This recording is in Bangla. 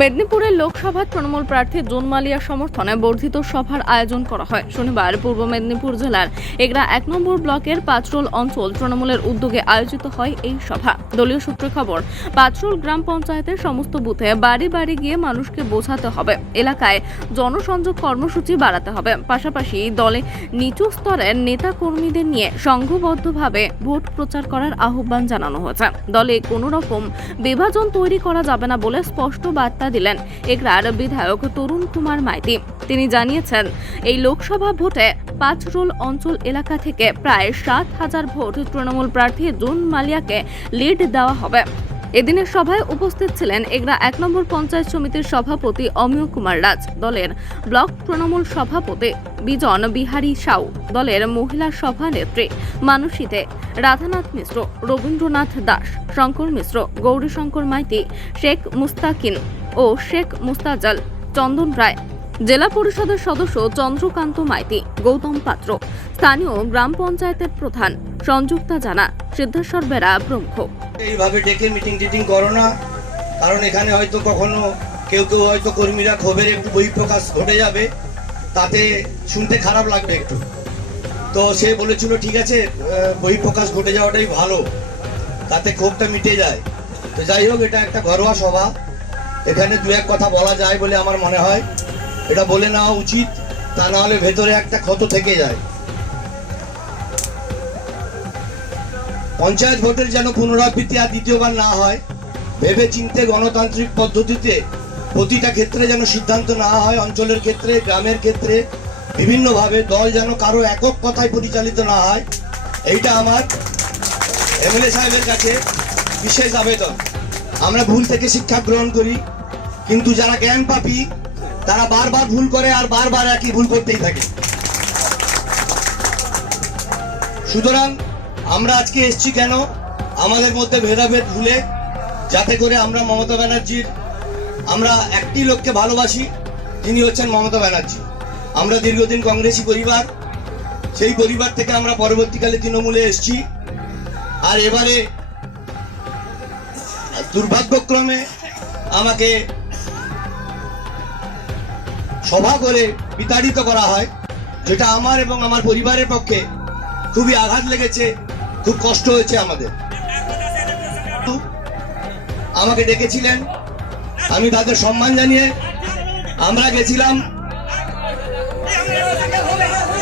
মেদিনীপুরের লোকসভা তৃণমূল প্রার্থী জুন মালিয়ার সমর্থনে বর্ধিত সভার আয়োজন করা হয়। শনিবার পূর্ব মেদিনীপুর জেলার এগরা এক নম্বর ব্লকের পাঁচরোল অঞ্চল তৃণমূলের উদ্যোগে আয়োজিত হয় এই সভা। দলীয় সূত্রে খবর, পাঁচরোল গ্রাম পঞ্চায়েতের সমস্ত বুথে বাড়ি বাড়ি গিয়ে মানুষকে বোঝাতে হবে। এলাকায় জনসংযোগ কর্মসূচি বাড়াতে হবে। পাশাপাশি দলে নিচু স্তরের নেতা কর্মীদের নিয়ে সংঘবদ্ধভাবে ভোট প্রচার করার আহ্বান জানানো হয়েছে। দলে কোনো রকম বিভাজন তৈরি করা যাবে না বলে স্পষ্ট বার্তা দিলেন এগরার বিধায়ক তরুণ কুমার মাইতি। তিনি জানিয়েছেন, এই লোকসভা ভোটে পাঁচরোল অঞ্চল এলাকা থেকে প্রায় সাত হাজার ভোট তৃণমূল প্রার্থী জুন মালিয়াকে লিড দেওয়া হবে। এদিনের সভায় উপস্থিত ছিলেন এগরা এক নম্বর পঞ্চায়েত সমিতির সভাপতি অমিয় কুমার রাজ, দলের ব্লক তৃণমূল সভাপতি বিজন বিহারী সাউ, দলের মহিলা সভানেত্রী মানসীতে রাধানাথ মিশ্র, রবীন্দ্রনাথ দাস, শঙ্কর মিশ্র, গৌরীশঙ্কর মাইতি, শেখ মুস্তাকিন ও শেখ মুস্তাজাল চন্দন রায়। জেলা পরিষদের সদস্য চন্দ্রকান্ত মাইতি, গৌতম পাত্র। স্থানীয় গ্রাম পঞ্চায়েতের প্রধান সংযুক্তা জানা, সিদ্ধেশ্বর বেরা প্রমুখ। এইভাবে ডেকে মিটিং টিটিং করো না, কারণ এখানে হয়তো কখনো কেউ কেউ হয়তো কর্মীরা ক্ষোভের একটু বহিঃপ্রকাশ ঘটে যাবে, তাতে শুনতে খারাপ লাগবে একটু। তো সে বলেছিল, ঠিক আছে বহিঃপ্রকাশ ঘটে যাওয়াটাই ভালো, তাতে ক্ষোভটা মিটে যায়। তো যাই হোক, এটা একটা ঘরোয়া সভা। এখানে দু এক কথা বলা যায় বলে আমার মনে হয়। এটা বলে নেওয়া উচিত, তা না হলে ভেতরে একটা ক্ষত থেকে যায়। পঞ্চায়েত ভোটের যেন পুনরাবৃত্তি আর দ্বিতীয়বার না হয় ভেবে চিনতে গণতান্ত্রিক পদ্ধতিতে প্রতিটা ক্ষেত্রে যেন সিদ্ধান্ত না হয়, অঞ্চলের ক্ষেত্রে, গ্রামের ক্ষেত্রে, বিভিন্নভাবে দল যেন কারও একক কথায় পরিচালিত না হয়, এইটা আমার এমএলএ সাহেবের কাছে বিশেষ আবেদন। আমরা ভুল থেকে শিক্ষা গ্রহণ করি কিন্তু যারা জ্ঞান পাপি, তারা বারবার ভুল করে আর বারবার একই ভুল করতেই থাকে। সুতরাং আমরা আজকে এসছি কেন? আমাদের মধ্যে ভেদাভেদ ভুলে, যাতে করে আমরা মমতা ব্যানার্জির, আমরা একটি লোককে ভালোবাসি, তিনি হচ্ছেন মমতা ব্যানার্জি। আমরা দীর্ঘদিন কংগ্রেসি পরিবার, সেই পরিবার থেকে আমরা পরবর্তীকালে তৃণমূলে এসছি। আর এবারে দুর্ভাগ্যক্রমে আমাকে সভা করে বিতাড়িত করা হয়, যেটা আমার এবং আমার পরিবারের পক্ষে খুবই আঘাত লেগেছে, খুব কষ্ট হয়েছে আমাদের। আমাকে ডেকেছিলেন, আমি তাদের সম্মান জানিয়ে আমরা গেছিলাম।